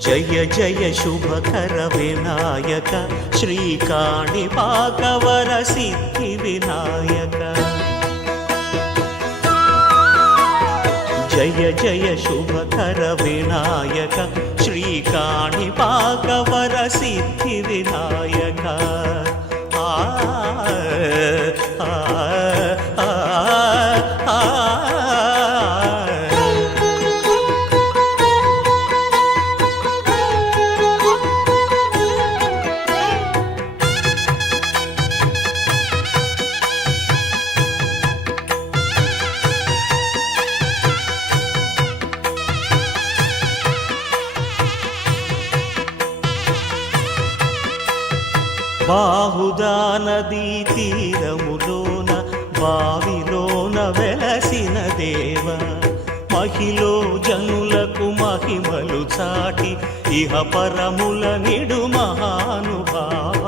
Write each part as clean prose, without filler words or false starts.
जय जय शुभकर विनायक श्रीकाणिपाकवर सिद्धि विनायक जय जय शुभकर विनायक श्रीकाणिपाकवर सिद्धि विनायक బాహుదా నదీ తీరములోన బావిలోన వెలసిన దేవ మహిలో జనులకు మహిమలు చాటి ఇహ పరముల నిడు మహానుభావ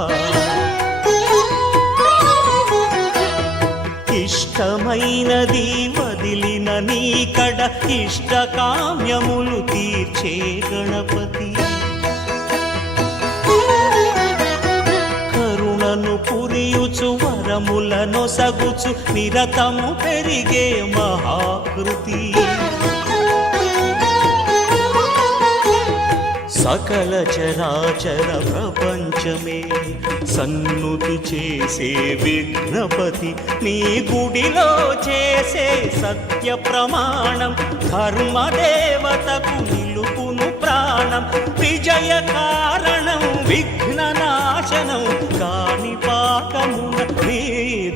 ఇష్టమైనది వదిలిన నీకడ ఇష్ట కామ్యములు తీర్చే గణపతి పురియుచు వరములను సగుచు నిరతము పెరిగే సకల చరాచర ప్రపంచమే సన్నుతి చేసే విఘ్నపతి నీ గుడిలో చేసే సత్య ప్రమాణం ధర్మదేవతకు నిలుపును ప్రాణం విజయ కారణం విఘ్న నాశనం కాణిపాకమున నీ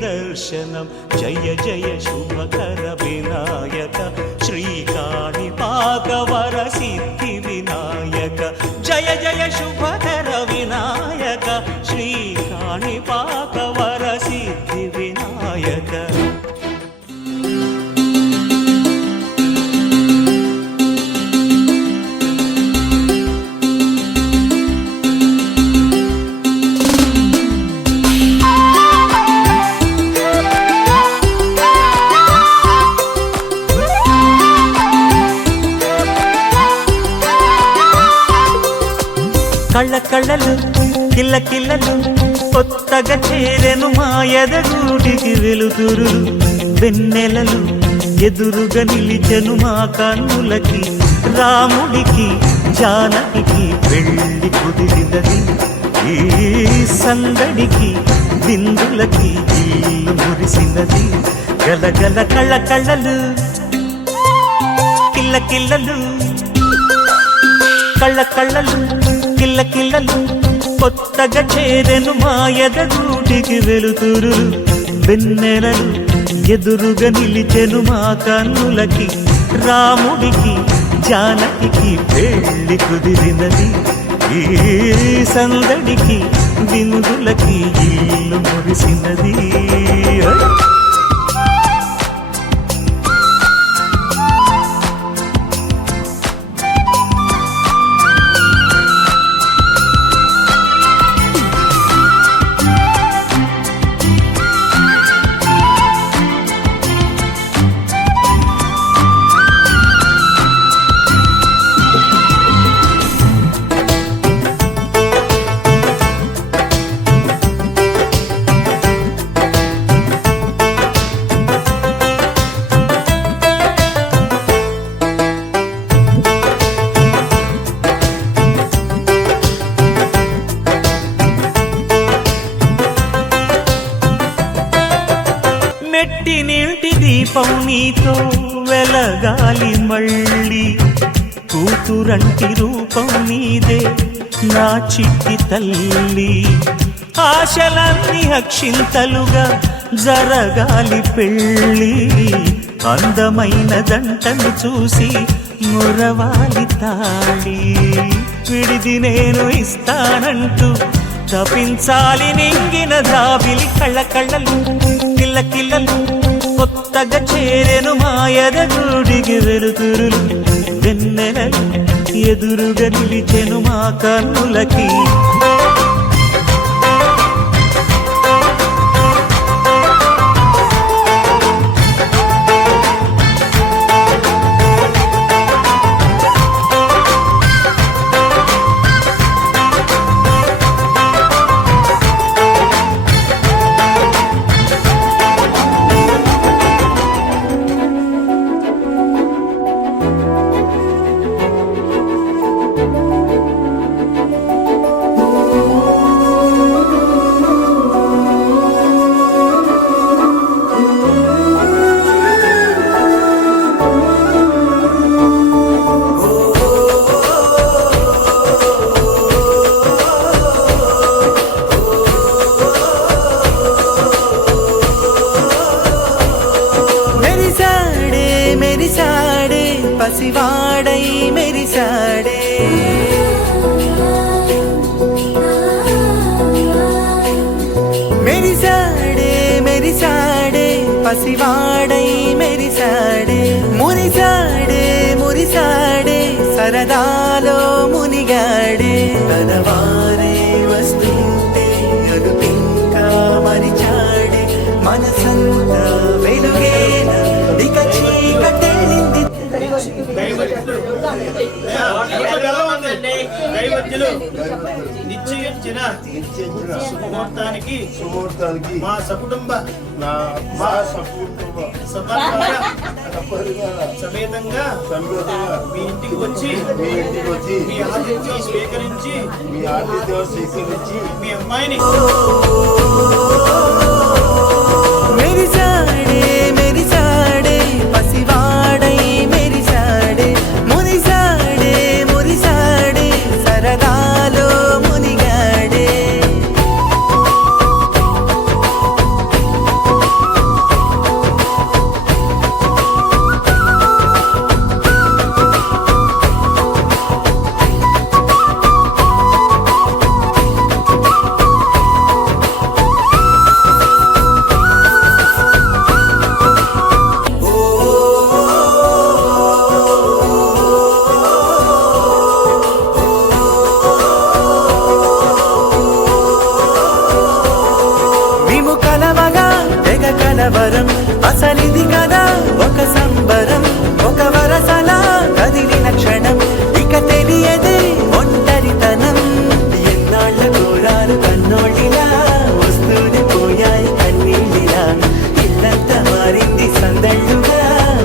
దర్శనం జయ జయ శుభకర వినాయక శ్రీ కాణిపాక వర సిద్ధి వినాయక జయ జయ శుభకర వినాయక శ్రీ కాణిపాక వర సిద్ధి వినాయక కళ్ళ కళ్ళలు కిల్ల కిల్లలు కొత్తగా చేరెను మా ఎదగూడికి వెలుతురు వెన్నెలలు ఎదురుగా నిలిచెను మా కన్నులకి రాముడికి జానకి పెళ్ళి కుదిరినది ఈ సందడికి బిందులకి ఇల్లు మురిసినది గలగల కళ్ళ కళ్ళలు కిల్ల కిల్లలు కళ్ళ కళ్ళలు కిల్ల కిల్లలు కొత్తగా చేరెను మా ఎదగూటికి వెలుతురు వెన్నెలలు ఎదురుగా నిలిచెను మా కన్నులకి రాముడికి జానకి పెళ్ళి కుదిరినది ఈ సందడికి బిందులకి ఇల్లు మురిసినది మెట్టి నీటి దీపం నీతో వెలగాలి మళ్ళీ కూతురంటి రూపం నీదే నా చిట్టి తల్లి ఆశలన్నీ అక్షింతలుగా జరగాలి పెళ్ళి అందమైన దంటను చూసి మురవాలి తాళి విడిది నేను ఇస్తానంటూ తపించాలి నింగిన దాబిలి కళ్ళ కళ్ళలు కిల్ల కిల్లలు కొత్తగా చేరెను మా ఎదగూడికి వెలుతురులు వెన్నెలలు ఎదురుగా నిలిచెను మా కన్నులకి పసివాడై మెరిసాడే మెరిసాడే మెరిసాడే పసివాడై మెరిసాడే మురిసాడే మురిసాడే సరదాలో మునిగాడే తనవారే వస్తుంటే అడుపింకా మరిచాడే మనసంతా వెలుగేన ఇక చీకటెళ్ళింది దైవజ్ఞులు నిశ్చయం నిశ్చయించిన సుముహూర్తానికి మా సకుటుంబ సమేతంగా మీ ఇంటికి వచ్చి మీ ఆతిథ్యం స్వీకరించి మీ అమ్మాయిని మెరిసాడే మెరిసాడే పసివాడై మెరిసాడే మురిసాడే మురిసాడే సరదాలో మునిగాడే కలవరం అసలిది కదా ఒక సంబరం ఒక వరసలా కదిలిన క్షణం ఇక తెలియదే ఒంటరితనం ఎన్నాళ్ళ కోరాలు కన్నోళ్ళిలా వస్తూనే పోయాయి కన్నీళ్ళిలా ఇల్లంతా మారింది సందళ్ళుగా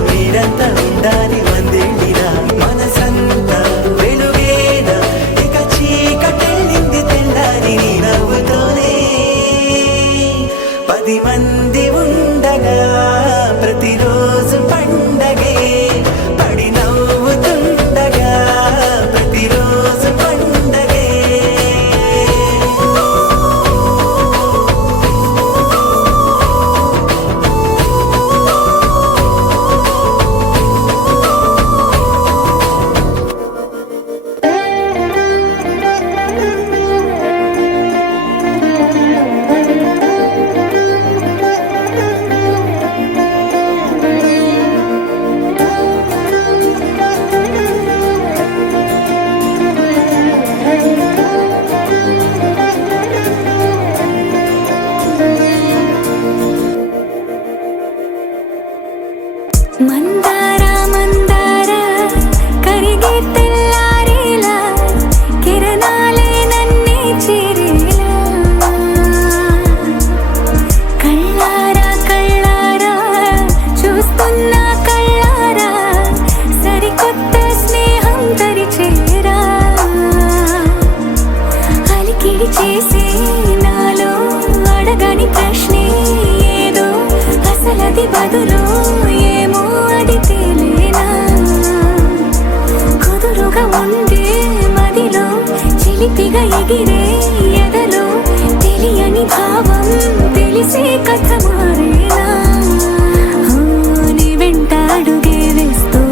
మీరంతా ఉండాలి వందేళ్ళిలా మనసంతా వెలుగేనా ఇక చీకటెళ్ళింది తెల్లారి నీ నవ్వుతోనే 10 మంది ఉండగా ప్రతిరోజు పండగే పడి నవ్వుతుండగా ప్రతిరోజు పండగే మందార మందార కరిగే తెల్లారేలా కిరణాలే నన్నే చేరేలా కళ్ళారా కళ్ళారా చూస్తున్నా కళ్ళారా సరికొత్త స్నేహం తరిచేరా అలికిడి చేసే నాలో అడగని ప్రశ్నే ఏదో అసలది బదులు ఏమో అది తేలేనా కుదురుగా ఉండే మదిలో చిలిపిగా ఎగిరే ఎదలో తెలియని భావం తెలిసే కథ మారేనా నీ వెంట అడుగే వేస్తూ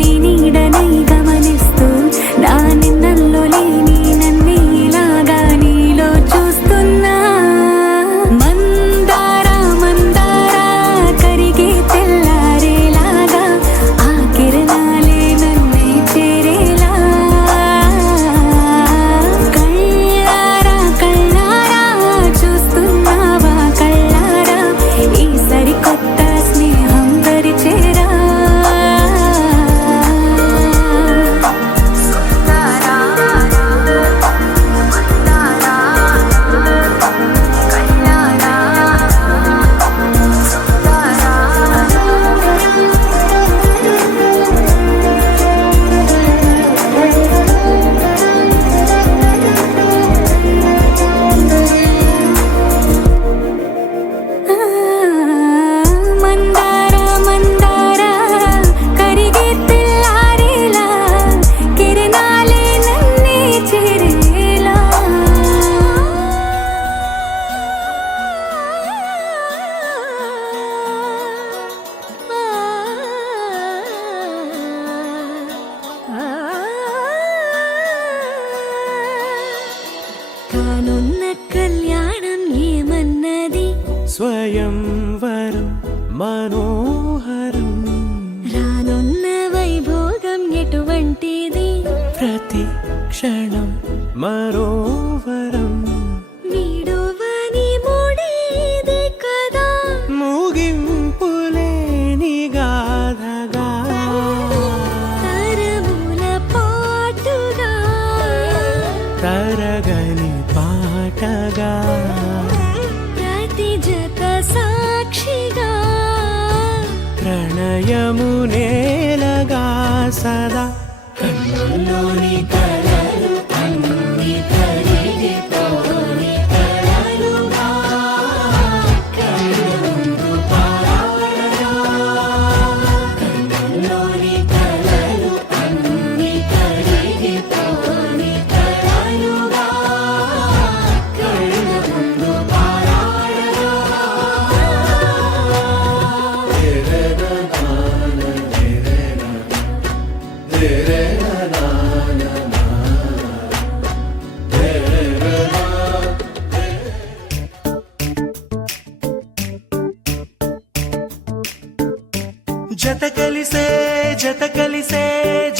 నీ నీడనై గమనిస్తూ నా నిన్నల్లో లేని నన్నే ఇలాగా నీలో చూస్తున్నా మందార మందార కరిగే తెల్లారేలాగా ఆ కిరణాలే నన్నే చేరేలా కళ్ళారా కళ్ళారా చూస్తున్నావా కళ్ళారా ఈ సరికొత్త స్నేహం దరిచేరా మందార మందార కరిగే తెల్లారేలా కిరణాలే నన్నే చేరేలా కానున్న కళ్యాణం ఏమన్నది స్వయంవరం మనోహరం రానున్న వైభోగం ఎటువంటిది ప్రతి క్షణం మరోవరం వీడువని మూడేది కదా ముగింపులేని గాథగా తరముల పాటుగా తరగని సదా కన్నుల్లోని కలలు అన్ని కరిగిపోని కలలుగా కళ్ళ ముందు పారాడగా. కన్నుల్లోని కలలు అన్ని కరిగిపోని కలలుగా కళ్ళ ముందు పారాడగా. జత కలిసే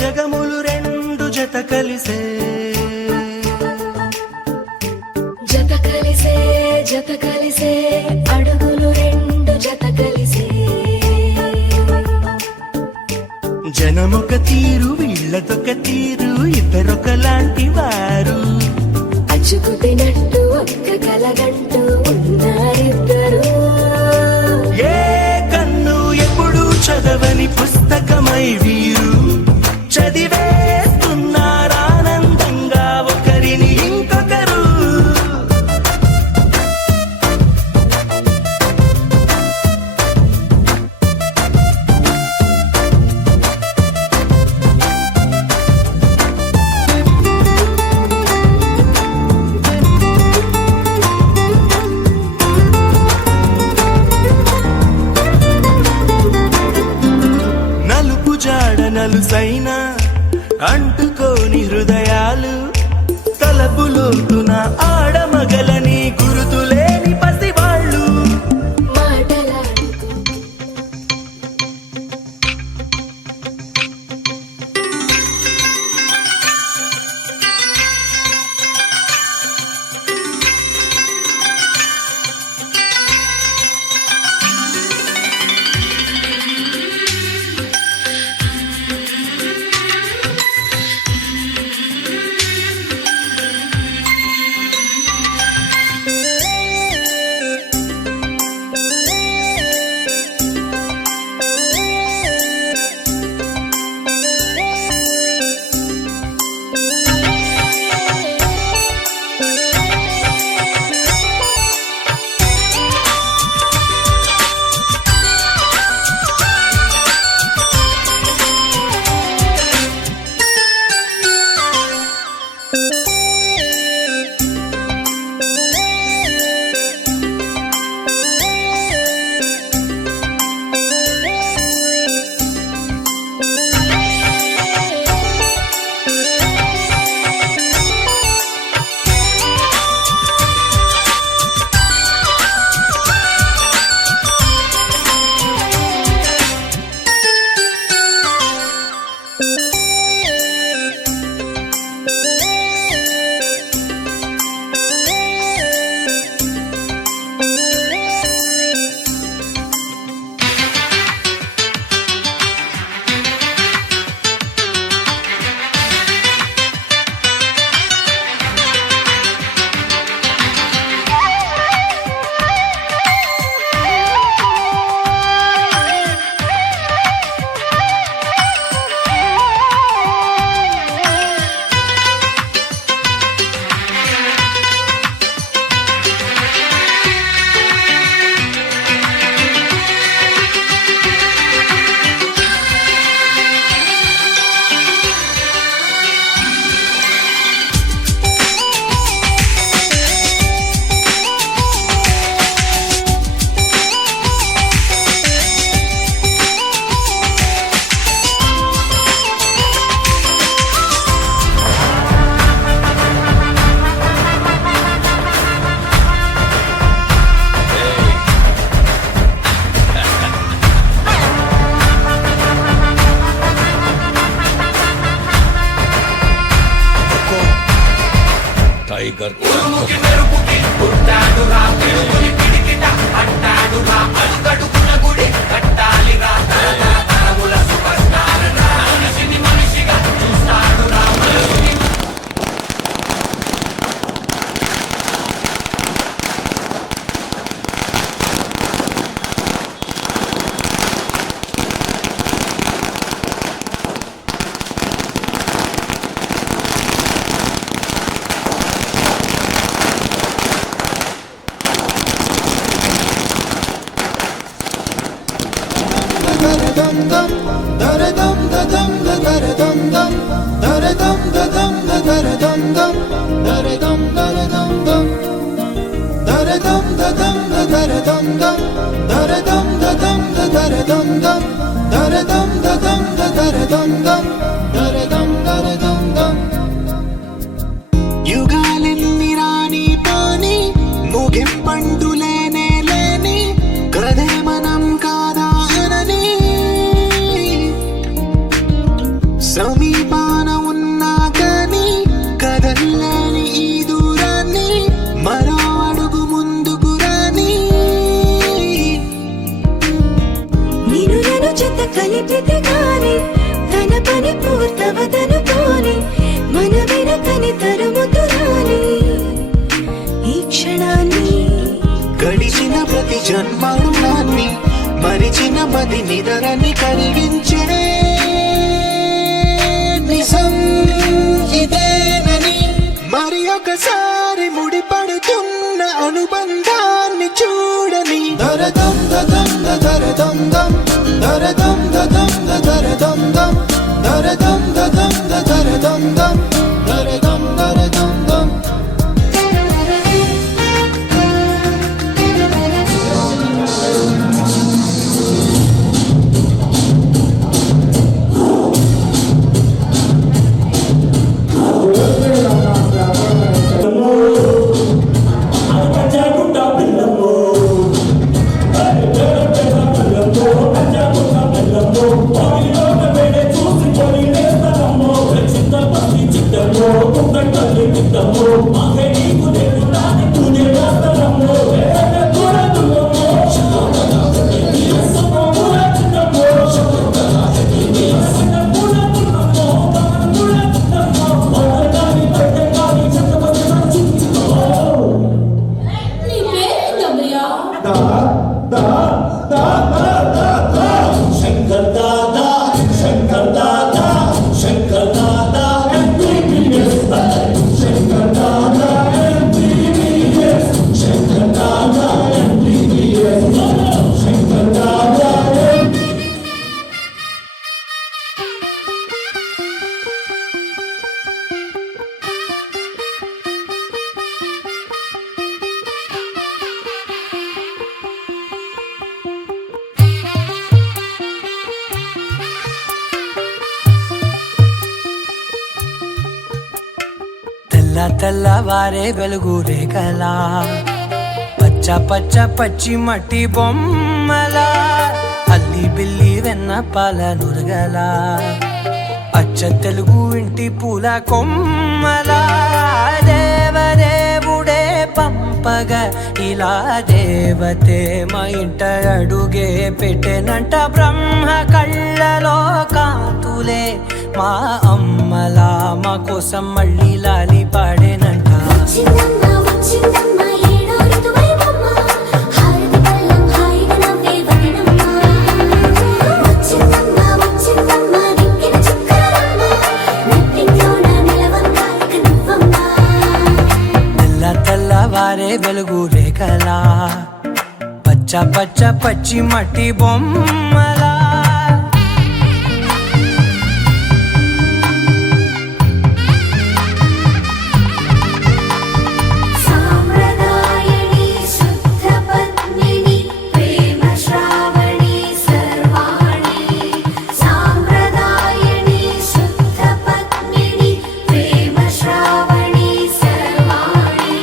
జగములు రెండు జత కలిసే జత కలిసే అడుగులు రెండు జత కలిసే జనమొక తీరు వీళ్ళదొక తీరు ఇద్దరొకలాంటి వారు అచ్చుకుతినట్టు ఒక్క కలగంటూ ఉన్నారిద్దరు ఏ కన్ను ఎప్పుడు చదవని పుస్తకమై వీరు చదివేస్తున్నారానందంగా ఒకరిని ఇంకొకరు. నలుపు జాడ నలుసైన అంటుకోని హృదయాలు తలపులోతున ఆడమగలని గురుతులేని పసివాళ్ళు మాటలాడుతూ యుగాలెన్ని రాని పోని ముగింపండు లేనే లేని కదే మనం కాదా అనని సమీపాన ఉన్నా కానీ కదల్లేని ఈ దూరాన్ని మరో అడుగు ముందుకు రాని నిన్ను జత కలిపితే గాని తన పని పూర్తవదనుకోని మన వెనకని తరుముతురాని ఈ క్షణాన్ని గడిచిన ప్రతి జన్మరుణాన్ని మరిచిన మది నిదరని కలిగించే నిజం ఇదేనని మరి ఒకసారి ముడిపడుతున్న అనుబంధాన్ని చూడని దరదం దదం దరదం దం దరదం దదం దరదం దం దరదం దదం దరదం దం దరదం దరదం దం తెల్లవారే వెలుగు రేఖలా పచ్చ పచ్చ పచ్చి మట్టి బొమ్మలా అల్లి బిల్లి వెన్న పాల నురగలా అచ్చ తెలుగు ఇంటి పూల కొమ్మలా దేవదేవుడే పంపగా ఇలా దేవతే మా ఇంట అడుగే పెట్టెనంట బ్రహ్మ కళ్ళలో కాంతులే మా అమ్మలా మా కోసం మళ్ళీ లాలి పాడేనంట వచ్చిందమ్మా వచ్చిందమ్మా ఏడో ఋతువైవమ్మ హారతి పళ్ళం హాయిగా నవ్వే వదనమ్మ వచ్చిందమ్మా వచ్చిందమ్మా దిక్కిన చుక్కలమ్మ నట్టింట్లోన నిలవంగా ఇక నువ్వమ్మ తెల్లవారే వెలుగు రేఖలా పచ్చ పచ్చ పచ్చి మట్టి బొమ్మలా సాంప్రదాయని శుద్ధ పద్మిని ప్రేమ శ్రావణి సర్వాణి సాంప్రదాయని శుద్ధ పద్మిని ప్రేమ శ్రావణి సర్వాణి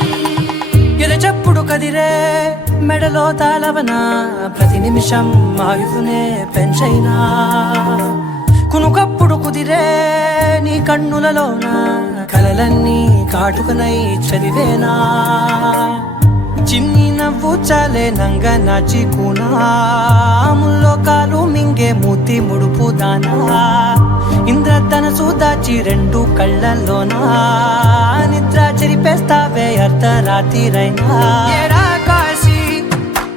ఎరచప్పుడు కదిరే మెడలో తాళవన ప్రతి నిమిషం ఆయువునే పెంచైనా కునుకప్పుడు కుదిరే నీ కన్నులలోన కలలన్నీ కాటుకనై చదివేనా చిన్ని నవ్వు చాలే నంగ నాచి కూనాముల్లో కాలు మింగే మూతి ముడుపు దానా ఇంద్రధనసు దాచి రెండు కళ్ళల్లోనా నిద్ర చెరిపేస్తావే అర్ధరాత్రిరైనా ఏరా కాశీ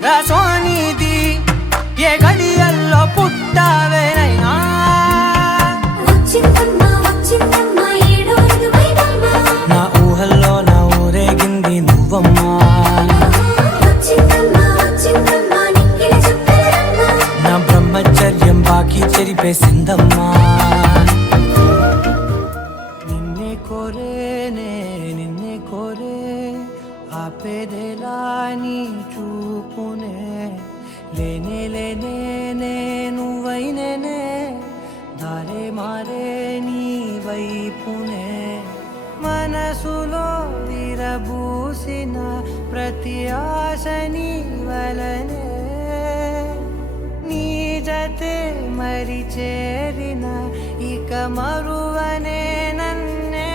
రా సోనిది ఏ గడియల్లో పుట్టావేనైనా వచ్చిందమ్మా వచ్చిందమ్మా ఏడో ఋతువైవమ్మ నా ఊహల్లో నా ఊరేగింది నువ్వమ్మా వచ్చిందమ్మా వచ్చిందమ్మా నిక్కిన చుక్కలమ్మ నా బ్రహ్మచర్యం బాకి నీ చూపునే లేనే లేనే నువ్వైనేనే దారే మారే నీ వైపునే మనసులో విరబూసిన ప్రతి ఆశ నీ వలనే నీ జతే మరి చేరిన ఇక మరువనే నన్నే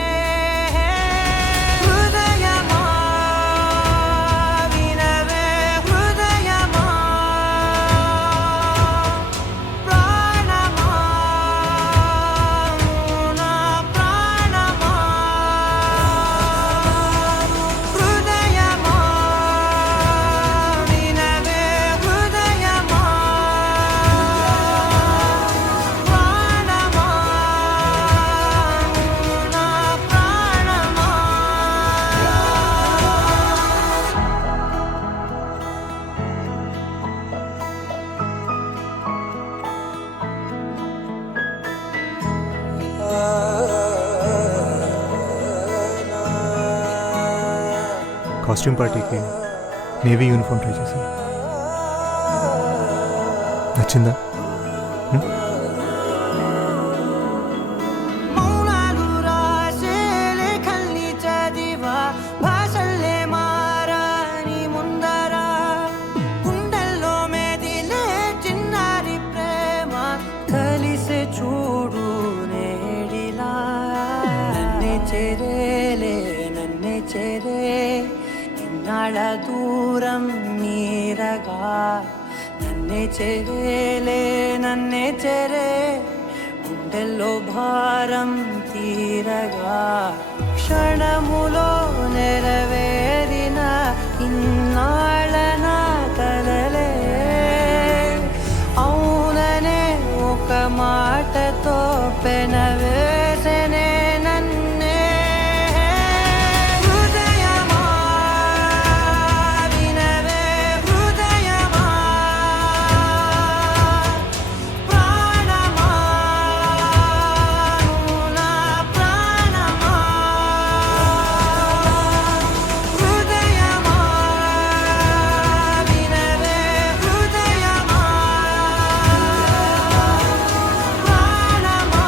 హృదయమా వినవే హృదయమా ప్రాణమా నా ప్రాణమా హృదయమా వినవే హృదయమా ప్రాణమా నా ప్రాణమా కాస్ట్యూమ్ పార్టీకి నేవీ యూనిఫామ్ ట్రై చేశాను. నచ్చిందా? మౌనాలు రాసే లేఖల్ని చదివా భాషల్లే మారాని ముందరా గుండెల్లో మెదిలే చిన్నారి ప్రేమ కలిసే చూడు నేడిలా నన్నే చేరేలే నన్నే చేరే ఇన్నాళ్ళ దూరం నీరగా నన్నే చేరేలే నన్నే చేరే గుండెల్లో భారం తీరగా క్షణములో నెరవేరిన ఇన్నాళ్ళ నా కలలే అవుననే ఒక మాటతో పెనవేసనే నన్నే హృదయమా వినవే హృదయమా ప్రాణమా నా ప్రాణమా హృదయమా వినవే హృదయమా ప్రాణమా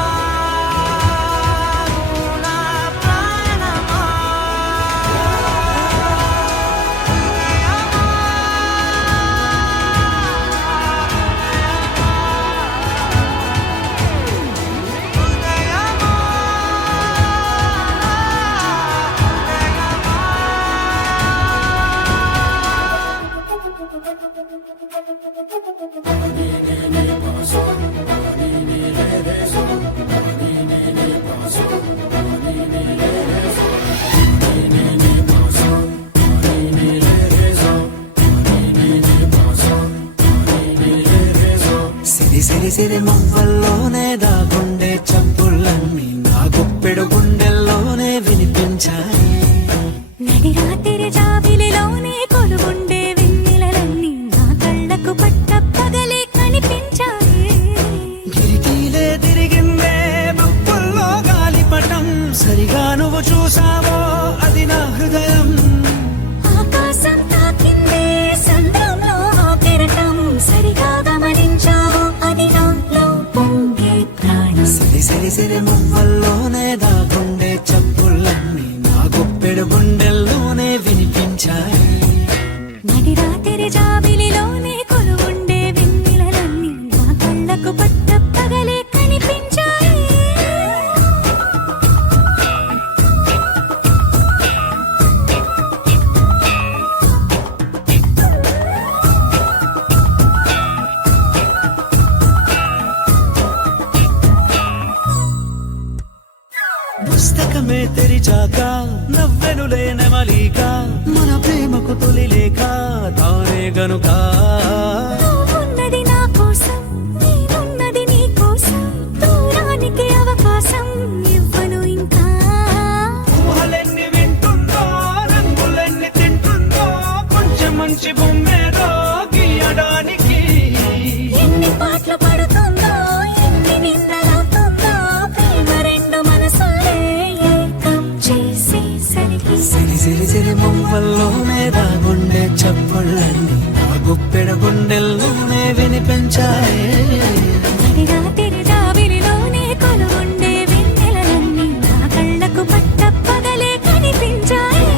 నా ప్రాణమా సిరి సిరి సిరి మువ్వల్లోనే దాగుండే చప్పులన్నీ నా గుప్పెడు గుండెల్లోనే వినిపించాయి. నడిరాత్రి జాబిలిలోనే కొలువుండే వెన్నెలలన్నీ నా కళ్ళకు పట్ట పగలే కనిపించాయి. గిరికీలే తిరిగిందే ముప్పుల్లో గాలిపటం సరిగా నువ్వు చూసావో అది నా హృదయం. ఆకాశం తాకిందే సంద్రంలో ఆ కెరటం సరిగా గమనించావు అది నాలో పొంగే ప్రాణం. సిరి సిరి సిరి మువ్వల్లోనే దాగుండే చప్పులన్నీ నా గుప్పెడు గుండెల్లోనే వినిపించాయి. నడిరాత్రి జాబిలిలోనే కొలువుండే వెన్నెలలన్నీ నా కళ్ళకు పట్ట పగలే కనిపించాయి. పుస్తకమే తెరిచాక నవ్వెనులే నెమలిక మన ప్రేమకు తొలి లేక తానే గనుక నువ్వున్నది నా కోసం నేనున్నది నీ కోసం దూరానికి అవకాశం ఇవ్వను ఇంకా. ఊహలెన్ని వింటుందో రంగులెన్ని తింటుందో కొంచెం మంచి బొమ్మేదో గీయడానికి. ఎన్ని పాటలు పడుతుందో ఎన్ని నిందలవుతుందో ప్రేమ రెండు మనసులే ఏకం చేసేసరికి సిరి సిరి సిరి మొవ్వల్లోనే దాగుండే చప్పుళ్ళన్నీ నా గుప్పెడ గుండెల్లోనే వినిపించాయే రాత్రి జాబిలిలోనే కొలువుండే వెన్నెలలన్నీ నా కళ్ళకు పట్టపగలే కనిపించాయి.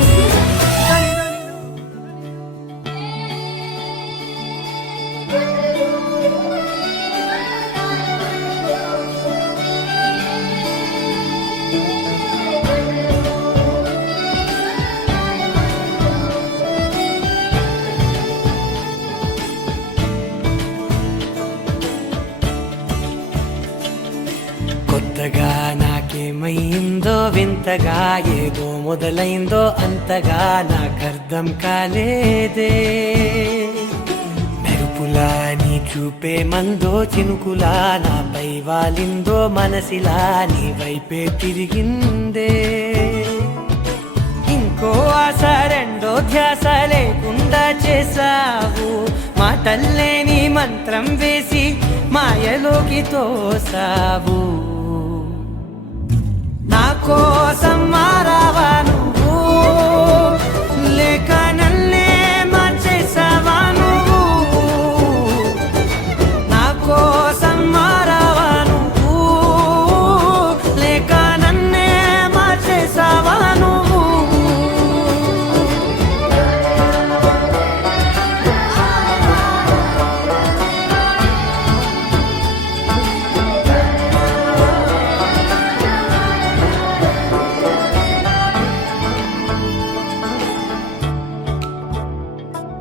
కొత్తగా నాకేమైందో వింతగా ఏదో మొదలైందో అంతగా నాకర్థం కాలేదే మెరుపులా నీ చూపే మందో చినుకులా నాపై వాలిందో మనసిలా నీ వైపే తిరిగిందే ఇంకో ఆశ రెండో ధ్యాస లేకుండా చేసావు మాటల్లే నీ మంత్రం వేసి మాయలోకి తోసావు నా కోసం మారావా నువ్వు లేక నన్నే మార్చేసావా నువ్వు నా కోసం మారావా నువ్వు లేక నన్నే మార్చేసావా నువ్వు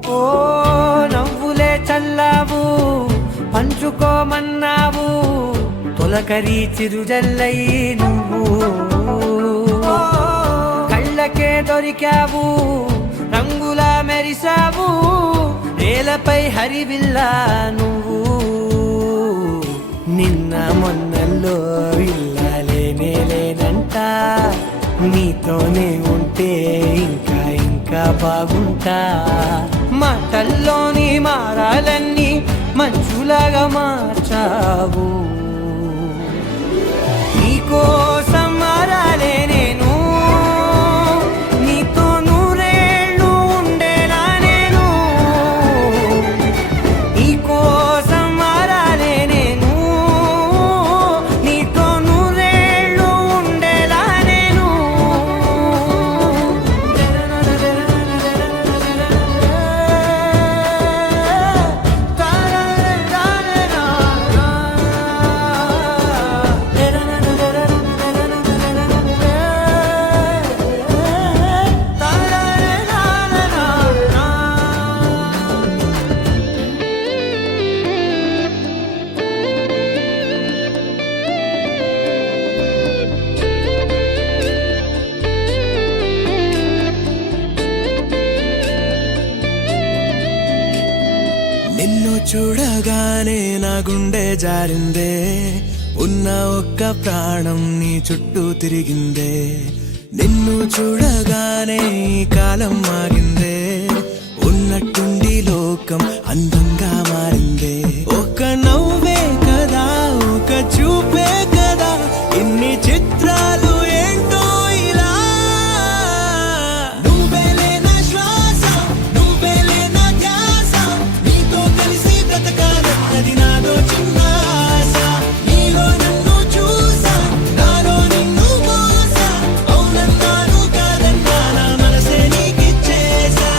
ఓ నవ్వులే చల్లావు పంచుకోమన్నావు తొలకరి చిరుజల్లై నువ్వు కళ్ళకే దొరికావు రంగులా మెరిసావు నేలపై హరివిల్లా నువ్వు నిన్న మొన్నల్లో ఇల్లాలేనే లేనంట నీతోనే ఉంటే ఇంకా ఇంకా బాగుంటా మాటల్లోని మారాలన్నీ మంచులాగా మార్చావు నీకోసం మారాలే నేను నీతో నూరేళ్ళు ఉండేలా నేను నీకోసం మారాలే నేను నీతో నూరేళ్ళు ఉండేలా నేను నిన్ను చూడగానే నా గుండె జారిందే ఉన్న ఒక్క ప్రాణం నీ చుట్టూ తిరిగిందే నిన్ను చూడగానే ఈ కాలం ఆగిందే ఉన్నట్టుండి లోకం అందంగా మారిందే ఒక నవ్వే కదా ఒక చూపే కదా ఇన్ని చిత్రాలు ఏంటో ఇలా నువ్వేలే నా శ్వాస నువ్వేలే నా ధ్యాస నీతో కలిసి బ్రతకాలన్నది నాదో చిన్న ఆశ నీలో నన్ను చూసా నాలో నిన్ను మోసా అవునన్నాను కాదన్నా నా మనసే నీకిచ్చేసా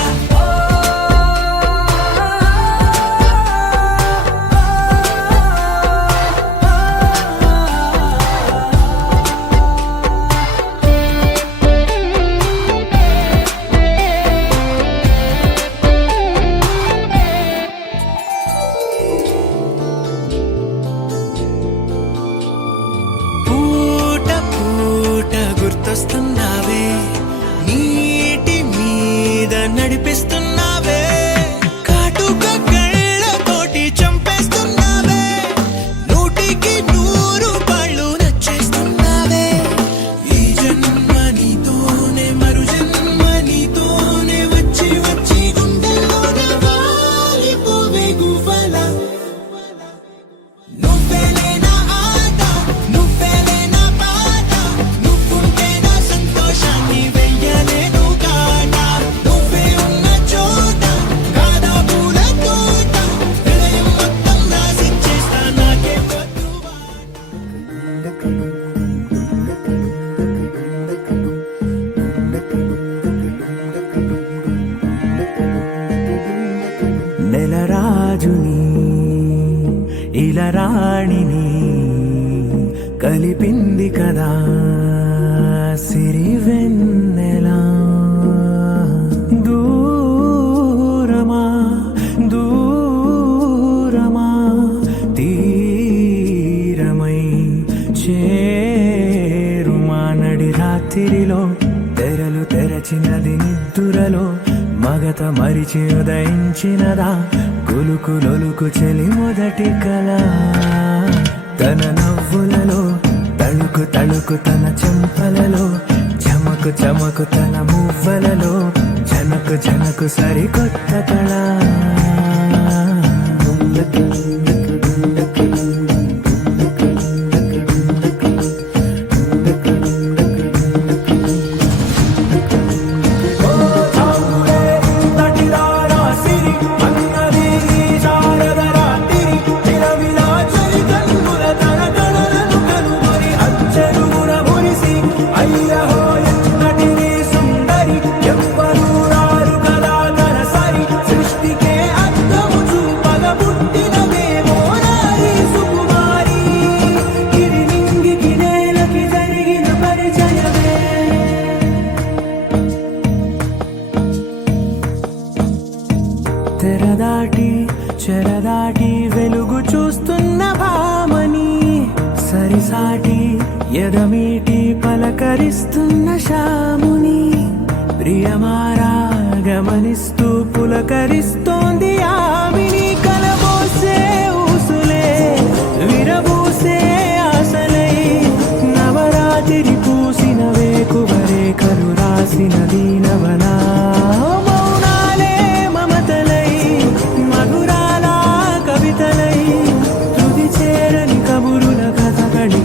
నెలరాజుని ఇలరాణిని కలిపింది కదా సిరివెన్నెలా. దూరమా దూరమా తీరమై చేరుమా నడి రాత్రిలో తెరలు తెరచినది నిద్దురలో మగత మరిచి ఉదయించినదా కులుకులొలుకు చెలి మొదటి కళ. తన నవ్వులలో తళుకు తళుకు తన చెంపలలో చమకు చమకు తన మువ్వలలో జనకు జనకు సరికొత్త కళ. తెరదాటి చెరదాటి వెలుగు చూస్తున్న భామని సరిసాటి ఎదమీటి పలకరిస్తున్న శాముని ప్రియమారా గమనిస్తూ పులకరిస్తోంది ఆవిని. కలబోసే ఊసులే విరబూసే ఆశలై నవరాత్రి పూసిన వేకువరే కరు రాసిన దీనవనా.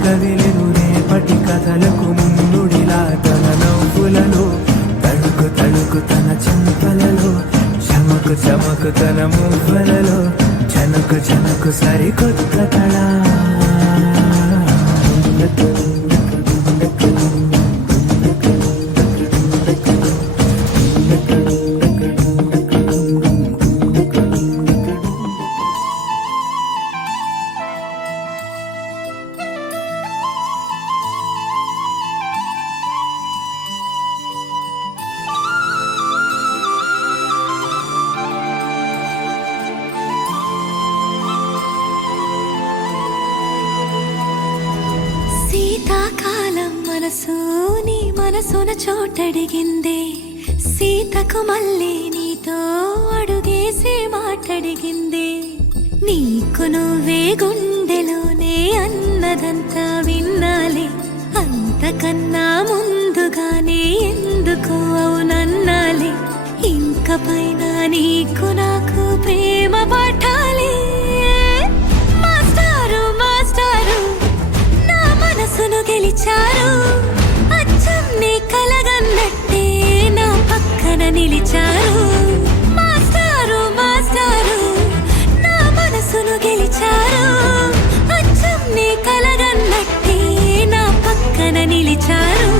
కదిలెను రేపటి కథలకు ముందుడిలా తన నవ్వులలో తడుకు తడుకు తన చెంపలలో చమకు చమకు తన మువ్వలలో జనకు జనకు సరికొత్త కళ. శీతాకాలం మనసు నీ మనసున చోటడిగిందే సీతకు మళ్ళీ నీతో అడుగేసి మాటడిగిందే. నీకు నువ్వే గుండెలోనే అన్నదంతా విన్నాలే అంతకన్నా ముందుగానే ఎందుకు అవునన్నాలే. ఇంక పైన నీకు నాకు ప్రేమ పాఠాలే. మాస్టారు మాస్టారు నా మనసును గెలిచారు అచ్చం నీ కలగన్నట్టే నా పక్కన నిలిచారు. మాస్టారు మాస్టారు నా మనసును గెలిచారు అచ్చం నీ కలగన్నట్టే నా పక్కన నిలిచారు.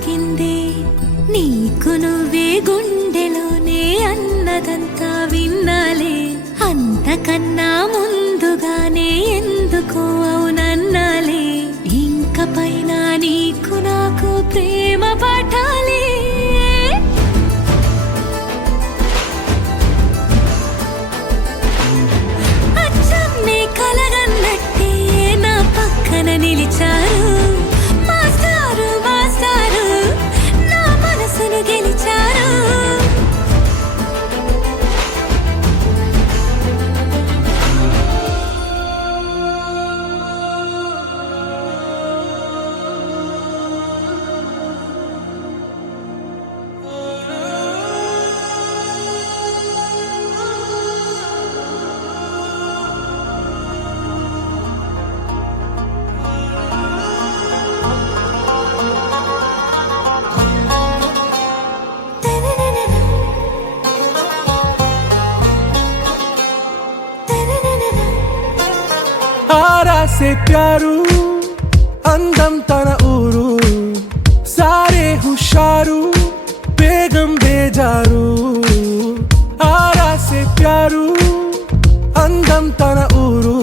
అడిగిందే నీకు నువ్వే గుండెలోనే అన్నదంతా విన్నాలే అంతకన్నా ముందుగానే ఎందుకో అవునన్నాలే ఇంక పైన నీకు నాకు ప్రేమ పాఠాలే అచ్చం నీ కలగన్నట్టే నా పక్కన నిలిచారు మాస్టారు మాస్టారు నా మనసును గెలిచారు आरा से प्यारू అందం తన ఊరు సారే హుషారు బేగం బేజారు ఆరా से प्यारू అందం తన ఊరు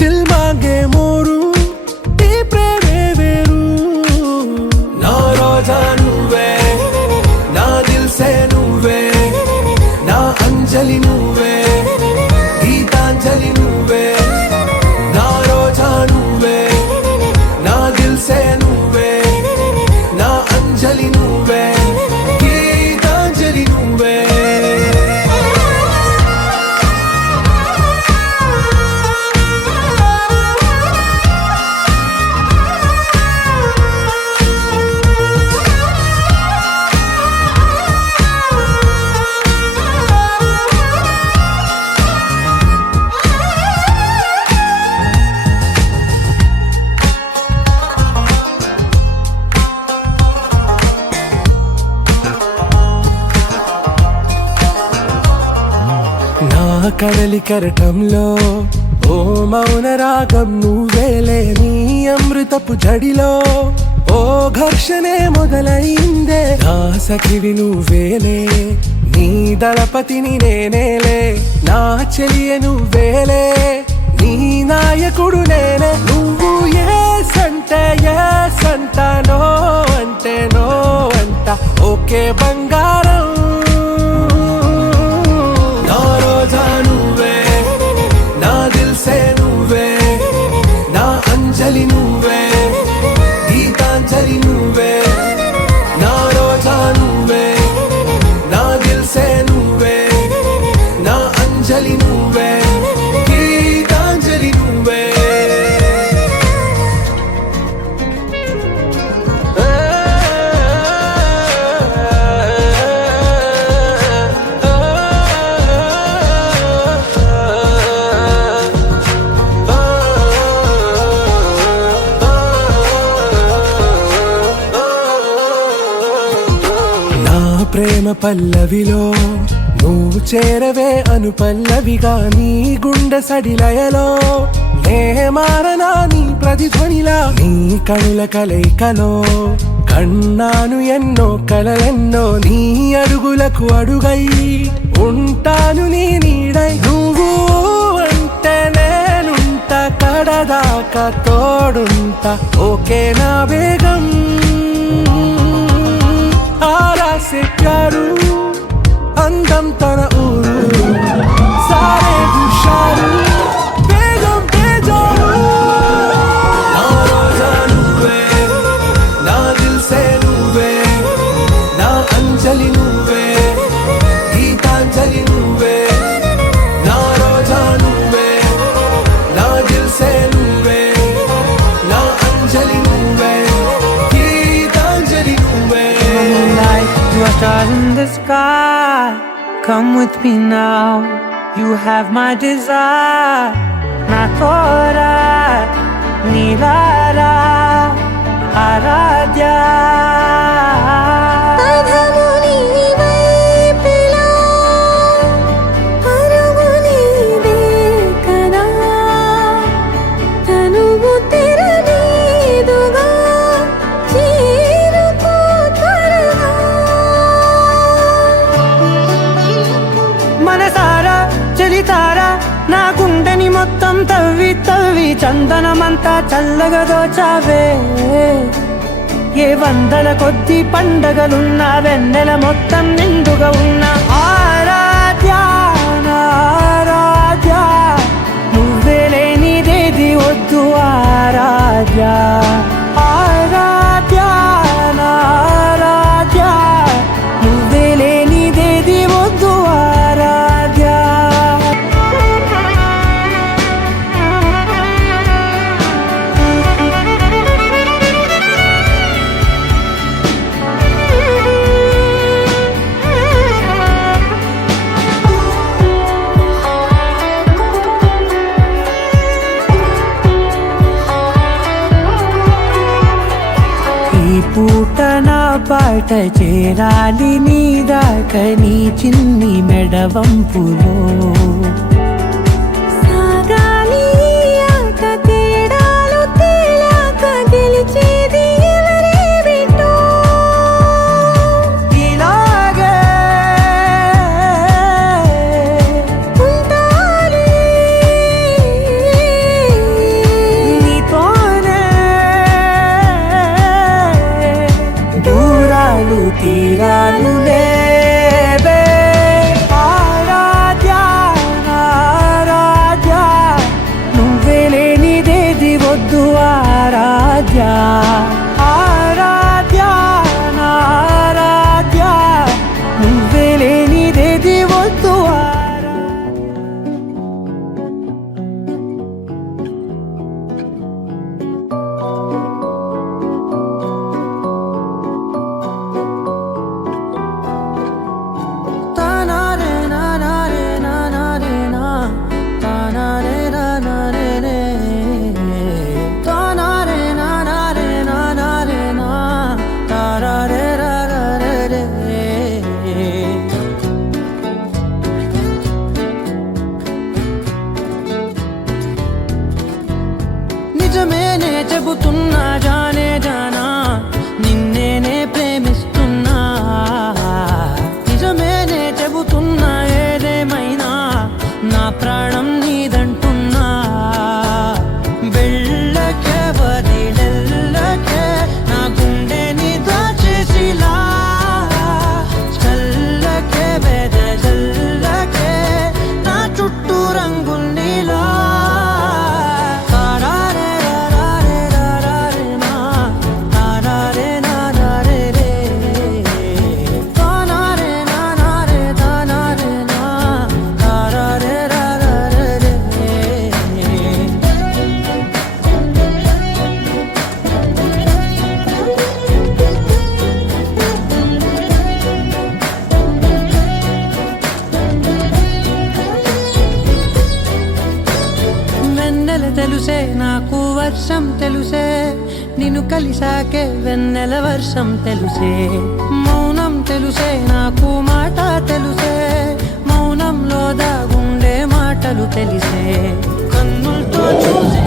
దిల్ మాంగే మోరు ఈ ప్రేమే వేరు నా రోజా నువ్వే నా దిల్ సే నువ్వే నా అంజలి నువ్వే గీతాంజలి నువ్వే నా రోజా నువ్వే నా దిల్ సే నువ్వే నా అంజలి నువ్వే గీతాంజలి నువ్వే నా కడలి కరటంలో ఓ మౌన రాగం నువ్వేలే నీ అమృతపు జడిలో ఓ ఘర్షణే మొదలైందే నా సఖివి నువ్వేలే నీ దళపతిని నేనేలే నా చెలియ నువ్వేలే నీ నాయకుడు నేనే నువ్వు ఏ సంట నో అంటే నో అంట ఓకే బంగారం నా రోజా నువ్వే నా దిల్ సే నువ్వే నా అంజలి నువ్వే గీతాంజలి నువ్వే నా రోజా నువ్వే నా దిల్ సే నువ్వే నా అంజలి నువ్వే గీతాంజలి నువ్వే ప్రేమ పల్లవిలో నువ్వు చేరవే అను పల్లవిగా నీ గుండె సడిలయలో నే మారనా నీ ప్రతిధ్వనిలా నీ కనుల కలయికలో కన్నాను ఎన్నో కలలెన్నో నీ అడుగులకు అడుగై ఉంటాను నీ నీడై నువ్వు అంటే నేనుంట కడదాకా తోడుంటా ఓకే నా వేగం ఆరా से प्यारू అందం తన ఊరు సారే హుషారు బేగం బేజారు నా రోజా నువ్వే నా దిల్ సే నువ్వే నా అంజలి నువ్వే గీతాంజలి నువ్వే నా రోజా నువ్వే నా దిల్ సే నువ్వే నా అంజలి నువ్వే గీతాంజలి నువ్వే You are stars in the sky. Come with me now. You have my desire. Na tora, nilara, aradya. తనువు తెరనీదుగా చేరుకు చందనమంతా చల్లగా దోచావే ఏ వందల కొద్ది పండగలున్న వెన్నెల మొత్తం నిండుగా ఉన్న ఆరాధ్య నా ఆరాధ్య నువ్వే లేనిదేది వద్దు ఆరాధ్య ఆరాధ్య నా ఆరాధ్య నువ్వే లేనిదేది వద్దు ఆరాధ్య ఈ పూట నా పాట చేరాలి నీ దాకా నీ చిన్ని మెడవంపులో సాగాలి ఈ ఆట తేడాలు తేలాక గెలిచేది ఎవరేమిటో ఇలాగే ఉంటాలి నీతోనే దూరాలు తీరాలు లేవే ఆరాధ్య నా ఆరాధ్య నువ్వే లేనిదేది వద్దు ఆరాధ్య ఆరాధ్య నా ఆరాధ్య నువ్వే లేనిదేది వద్దు ఆరాధ్య తానారే నానారే నానారే నా తానారే నానారే రే తానారే నానారే నానారే నా తారారే రారారే రే నిజమేనే చెబుతున్నా జానే జానా నిన్నేనే ప్రేమిస్తున్నా నిజమేనే చెబుతున్నా ఏదేమైనా నా ప్రాణం నీదంటున్నా వెళ్ళకే వదిలెల్లకే నా గుండెని దాచేసిలా చల్లకే వెదజల్లకే నా చుట్టూ రంగుల్నిలా తారారే రారారే రారారే నా తారారే నారారే రే తానారే నానారే తానారే నా తారారే రారారే రే వెన్నెల తెలుసే నాకు వర్షం తెలుసే నిన్ను కలిసాకే వెన్నెల వర్షం తెలుసే మౌనం తెలుసే నాకు మాట తెలుసే మౌనంలో దాగుండే మాటలు తెలిసే కన్నులతో చూసి